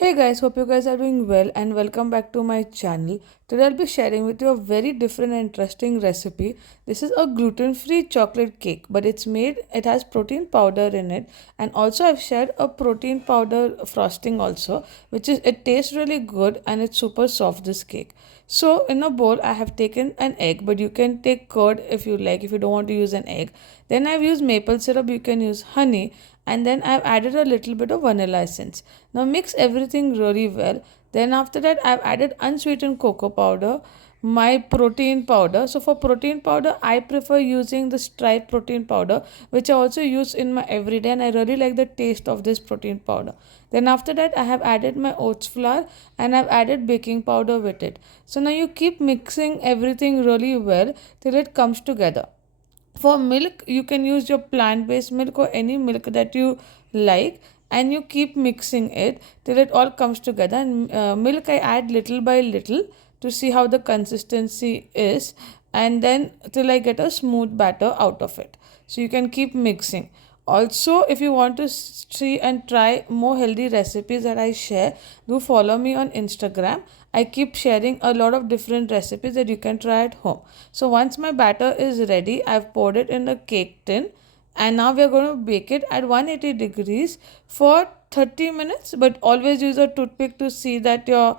Hey guys, hope you guys are doing well and welcome back to my channel. Today I'll be sharing with you a very different and interesting recipe. This is a gluten-free chocolate cake, but it has protein powder in it, and also I've shared a protein powder frosting also, it tastes really good and it's super soft, this cake. So in a bowl I have taken an egg, but you can take curd if you like, if you don't want to use an egg. Then I've used maple syrup, you can use honey, and then I've added a little bit of vanilla essence. Now mix everything really well. Then after that I've added unsweetened cocoa powder, my protein powder. So for protein powder I prefer using the stripe protein powder, which I also use in my everyday, and I really like the taste of this protein powder. Then after that I have added my oats flour and I've added baking powder with it. So now you keep mixing everything really well till it comes together. For milk, you can use your plant-based milk or any milk that you like, and you keep mixing it till it all comes together. And milk I add little by little to see how the consistency is, and then till I get a smooth batter out of it. So you can keep mixing. Also, if you want to see and try more healthy recipes that I share, do follow me on Instagram. I keep sharing a lot of different recipes that you can try at home. So once my batter is ready, I've poured it in a cake tin, and now we are going to bake it at 180 degrees for 30 minutes, but always use a toothpick to see that your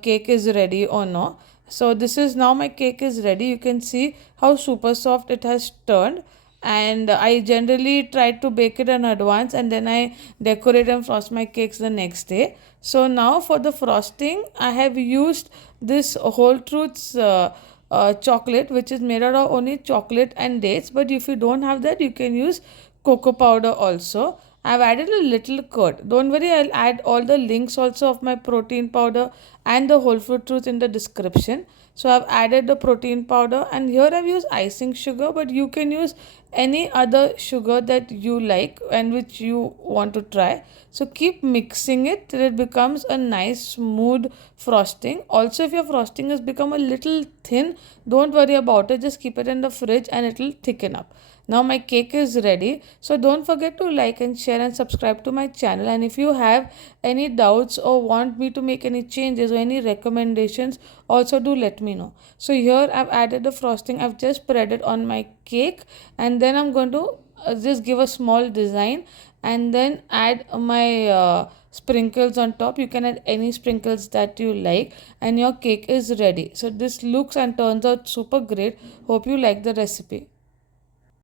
cake is ready or not. So this is now my cake is ready. You can see how super soft it has turned, and I generally try to bake it in advance, and then I decorate and frost my cakes the next day. So now for the frosting I have used this whole truths chocolate, which is made out of only chocolate and dates, but if you don't have that you can use cocoa powder also. I've added a little curd. Don't worry, I'll add all the links also of my protein powder and the whole fruit truth in the description. So I've added the protein powder, and here I've used icing sugar, but you can use any other sugar that you like and which you want to try. So keep mixing it till it becomes a nice smooth frosting. Also, if your frosting has become a little thin, don't worry about it. Just keep it in the fridge and it will thicken up. Now my cake is ready. So don't forget to like and share and subscribe to my channel. And if you have any doubts or want me to make any changes or any recommendations, also do let me know. So here I've added the frosting. I've just spread it on my cake, and then I'm going to just give a small design and then add my sprinkles on top. You can add any sprinkles that you like, and your cake is ready. So this looks and turns out super great. Hope you like the recipe.